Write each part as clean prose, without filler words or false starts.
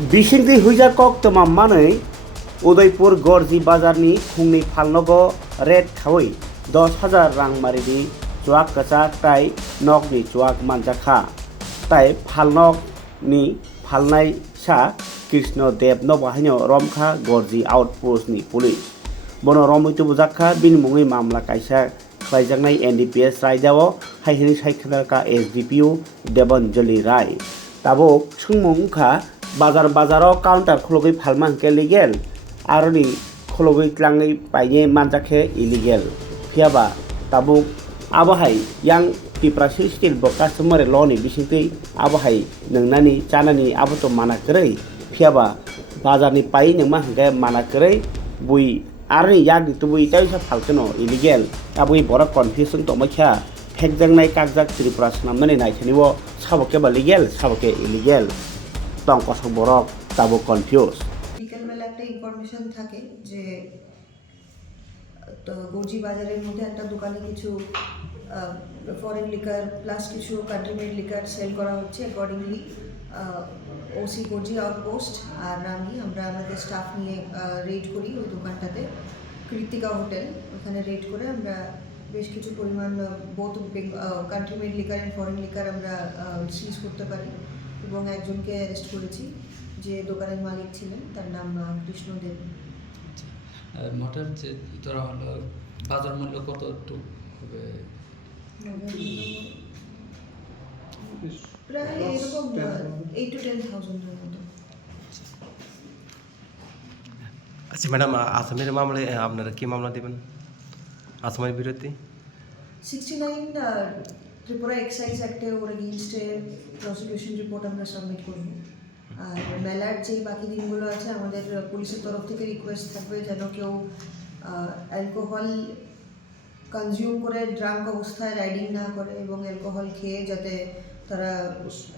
बिसिंति हुइजाकक तमाममानै उदयपुर गरजी बाजारनि खुंनि फालनगो रेड खावै 10,000 रां मारिनि चुआक कचाक ताई नकनि चुआक मानजाखा ताई फालनगनि फालनाय सा कृष्ण देव नबाहायनो रमखा गरजी आउटपोस्टनि पुलिस बनो रमैतो बुजाखा बिनमुङै मामला कायसा खालायजानाय एनडीपीएस रायदाव हायहैनि सायखनारका एसडीपीओ देबनजलि राय ताबुक सोंमुंखा बाजाराव काउंटार खुलगै फालमांके लिगेल आरोनि खुलगै क्लाङै पाइने मानजाखे इलिगेल फियाबा ताबुक आबहाय yang tiprasi stil bo customer loni bisingtei आबहाय नोंनानि चानानि आबोतो मानाकरै फियाबा बाजारनि पाइ नोंमा हंगे मानाकरै बुई आरोनि यागनि तुबुई ताइसा फालकनो इलिगेल ताबुई बरा कन्फ्यूजन तमैखा फेकजांनाय कागजाक त्रिपुरा सनामनानै नायथानिबो साबके बा लिगेल साबके इलिगेल তংকস বরক তাবো কনফিউজ বিকেলবেলা একটা ইনফরমেশন থাকে যে তো গর্জি বাজারের মধ্যে একটা দোকানে কিছু ফরেন লিকার প্লাস কিছু কান্ট্রি মেড লিকার সেল করা হচ্ছে অ্যাকর্ডিংলি ওসি গর্জি আউটপোস্ট আর আমরা আমাদের স্টাফ নিয়ে রেড করি ওই দোকানটাতে কৃত্তিকা হোটেল ওখানে রেড করে আমরা বেশ কিছু পরিমাণ both country made liquor and foreign liquor আমরা সিজ করতে পারি এবং একজনকে অ্যারেস্ট করেছি যে দোকানের মালিক ছিলেন তার নাম কৃষ্ণদেব। মটার যে ধরা হলো বাজার মূল্য কত একটু হবে প্রায় এরকম 8 to 10,000 এর মতো। আচ্ছা ম্যাডাম আসামের মামলায় আপনারা কি মামলা দেবেন আসামের বিরুদ্ধে 69 ত্রিপুরা এক্সাইজ অ্যাক্টে ওর এগেইনস্টে প্রসিকিউশন রিপোর্ট আমরা সাবমিট করব আর মেলার যে বাকি দিনগুলো আছে আমাদের পুলিশের তরফ থেকে রিকোয়েস্ট থাকবে যেন কেউ অ্যালকোহল কনজিউম করে ড্রাঙ্ক অবস্থায় রাইডিং না করে এবং অ্যালকোহল খেয়ে যাতে তারা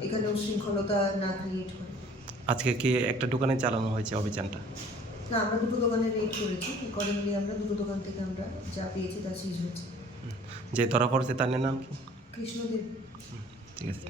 এখানে উশৃঙ্খলতা না ক্রিয়েট করে। আজকে কি একটা দোকানে চালানো হয়েছে অভিযানটা? না, আমরা দুটো দোকানে রেড করেছি, অ্যাকর্ডিংলি আমরা দুটো দোকান থেকে আমরা যা পেয়েছি তা সিজ হয়েছে। যে ধরা পড়েছে তার নাম কি? কৃষ্ণদেব। ঠিক আছে।